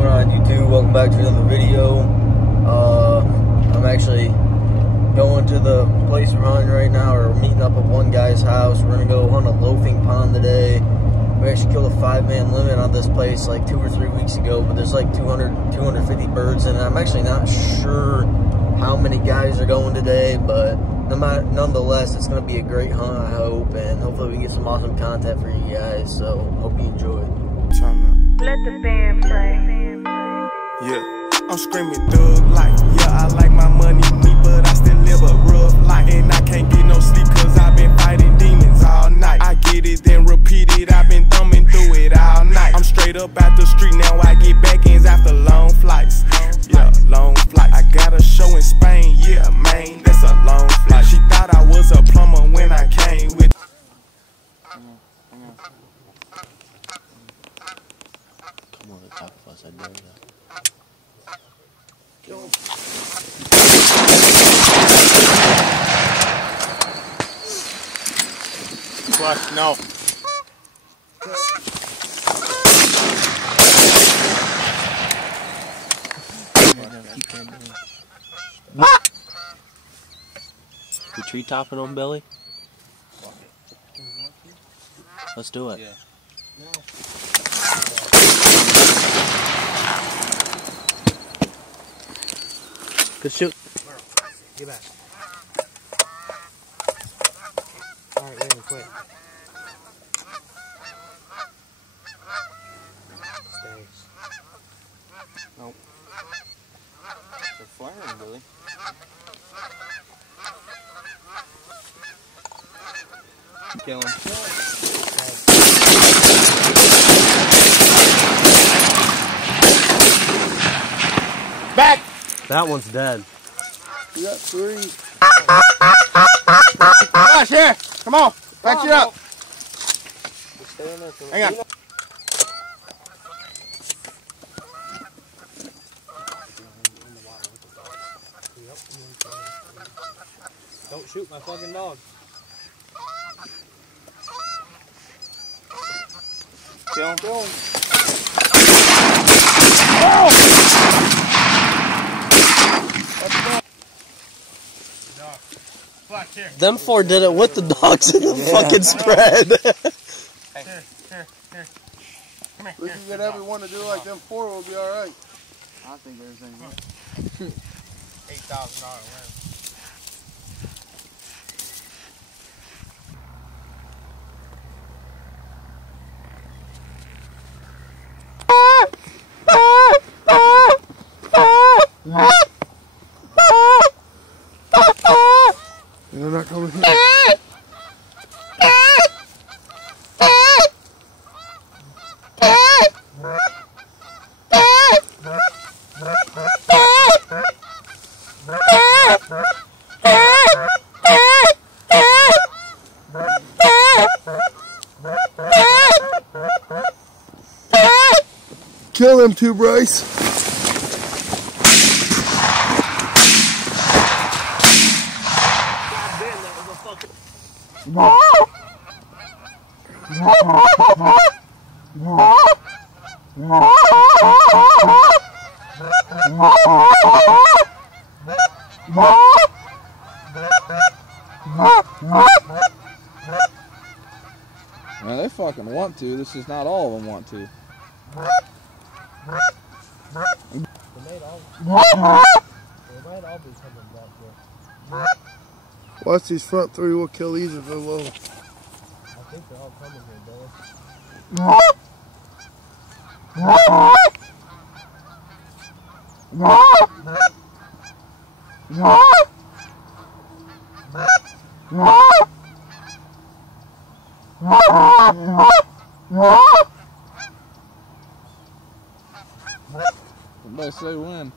going on YouTube? Welcome back to another video. I'm actually going to the place we're hunting right now. We're meeting up at one guy's house. We're gonna go hunt a loafing pond today. We actually killed a 5-man limit on this place like 2 or 3 weeks ago, but there's like 250 birds in it. I'm actually not sure how many guys are going today, but nonetheless, it's going to be a great hunt, I hope, and hopefully we can get some awesome content for you guys, so hope you enjoy it. Let the band play. Yeah, I'm screaming thug life. Yeah, I like my money, me, but I still live a rough life. And I can't get no sleep cause I've been fighting demons all night. I get it, then repeat it, I've been thumbing through it all night. I'm straight up out the street, now I get back ends after long flights. Yeah, long flights. I got a show in Spain, yeah, man, that's a long flight. She thought I was a plumber when I came with. Come on, talk to us, I dare you. Flush, no. You tree topping on Billy? Let's do it. Yeah. Good shoot. Get back. Alright, really quick. Stays. Nope. They're flaring, Billy. Kill him. Back! That one's dead. You got 3. Gosh, here! Come on! Back you up! Hang on. Don't shoot my fucking dog. Kill him. Kill him. Oh! Them 4 did it with the dogs in the fucking spread. Here. Come here. We can get everyone to do like them 4, we'll be alright. I think everything's right. $8,000 win. They're not coming here. Kill them 2, Bryce. Man, they fucking want to. This is not all of them want to. They might all be coming back here. Watch these front 3, we'll kill these if they're low. I think they're all coming here, Billy. Somebody say when.